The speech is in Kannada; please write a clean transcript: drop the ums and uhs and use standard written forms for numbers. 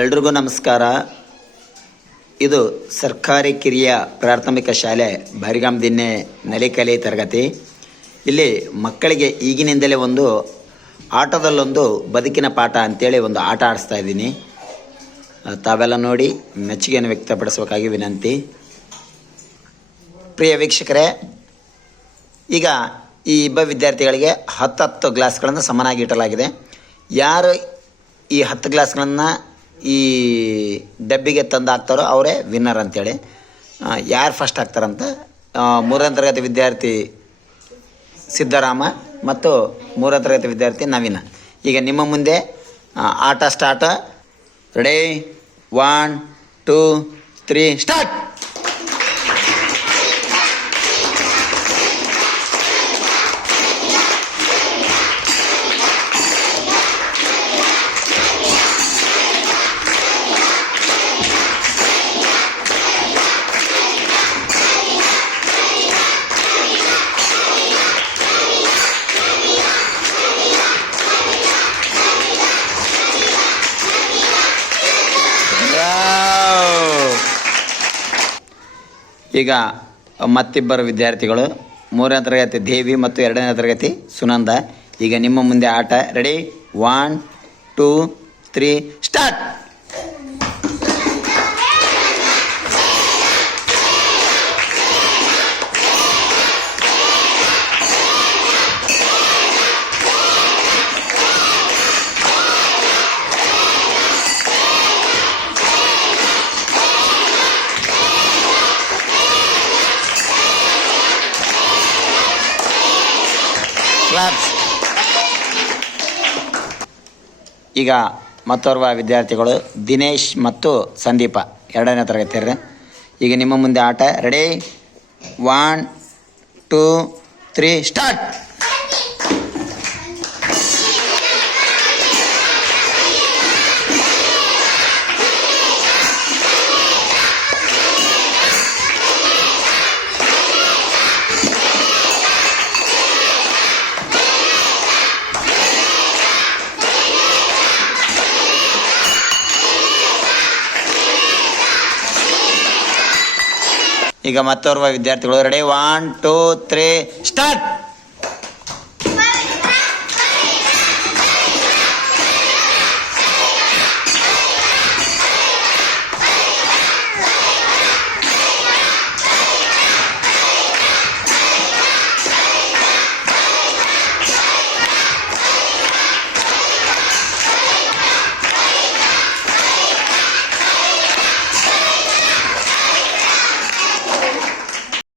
ಎಲ್ರಿಗೂ ನಮಸ್ಕಾರ. ಇದು ಸರ್ಕಾರಿ ಕಿರಿಯ ಪ್ರಾಥಮಿಕ ಶಾಲೆ ಬಾರಿಗಾಮ್ ದಿನ್ನೆ ನಲಿಕಲಿ ತರಗತಿ. ಇಲ್ಲಿ ಮಕ್ಕಳಿಗೆ ಈಗಿನಿಂದಲೇ ಒಂದು ಆಟದಲ್ಲೊಂದು ಬದುಕಿನ ಪಾಠ ಅಂತೇಳಿ ಒಂದು ಆಟ ಆಡಿಸ್ತಾ ಇದ್ದೀನಿ. ತಾವೆಲ್ಲ ನೋಡಿ ಮೆಚ್ಚುಗೆಯನ್ನು ವ್ಯಕ್ತಪಡಿಸಬೇಕಾಗಿ ವಿನಂತಿ. ಪ್ರಿಯ ವೀಕ್ಷಕರೇ, ಈಗ ಈ ಇಬ್ಬ ವಿದ್ಯಾರ್ಥಿಗಳಿಗೆ 10 ಗ್ಲಾಸ್ಗಳನ್ನು ಸಮನಾಗಿ ಇಡಲಾಗಿದೆ. ಯಾರು ಈ 10 ಗ್ಲಾಸ್ಗಳನ್ನು ಈ ಡಬ್ಬಿಗೆ ತಂದು ಹಾಕ್ತಾರೋ ಅವರೇ ವಿನ್ನರ್ ಅಂತೇಳಿ. ಯಾರು ಫಸ್ಟ್ ಆಗ್ತಾರಂತ 3ನೇ ತರಗತಿ ವಿದ್ಯಾರ್ಥಿ ಸಿದ್ದರಾಮ ಮತ್ತು 3ನೇ ತರಗತಿ ವಿದ್ಯಾರ್ಥಿ ನವೀನ. ಈಗ ನಿಮ್ಮ ಮುಂದೆ ಆಟ ಸ್ಟಾರ್ಟ್. Ready, 1 2 3 start. ಈಗ ಮತ್ತಿಬ್ಬರು ವಿದ್ಯಾರ್ಥಿಗಳು 3ನೇ ತರಗತಿ ದೇವಿ ಮತ್ತು 2ನೇ ತರಗತಿ ಸುನಂದ. ಈಗ ನಿಮ್ಮ ಮುಂದೆ ಆಟ. Ready, 1 2 3 start. ಕ್ಲಾಪ್ಸ್. ಈಗ ಮತ್ತೋರ್ವ ವಿದ್ಯಾರ್ಥಿಗಳು ದಿನೇಶ್ ಮತ್ತು ಸಂದೀಪ 2ನೇ ತರಗತಿಯರು. ಈಗ ನಿಮ್ಮ ಮುಂದೆ ಆಟ. Ready, 1 2 3 start. ಈಗ ಮತ್ತೋರ್ವ ವಿದ್ಯಾರ್ಥಿಗಳು. Ready, 1 2 3 start.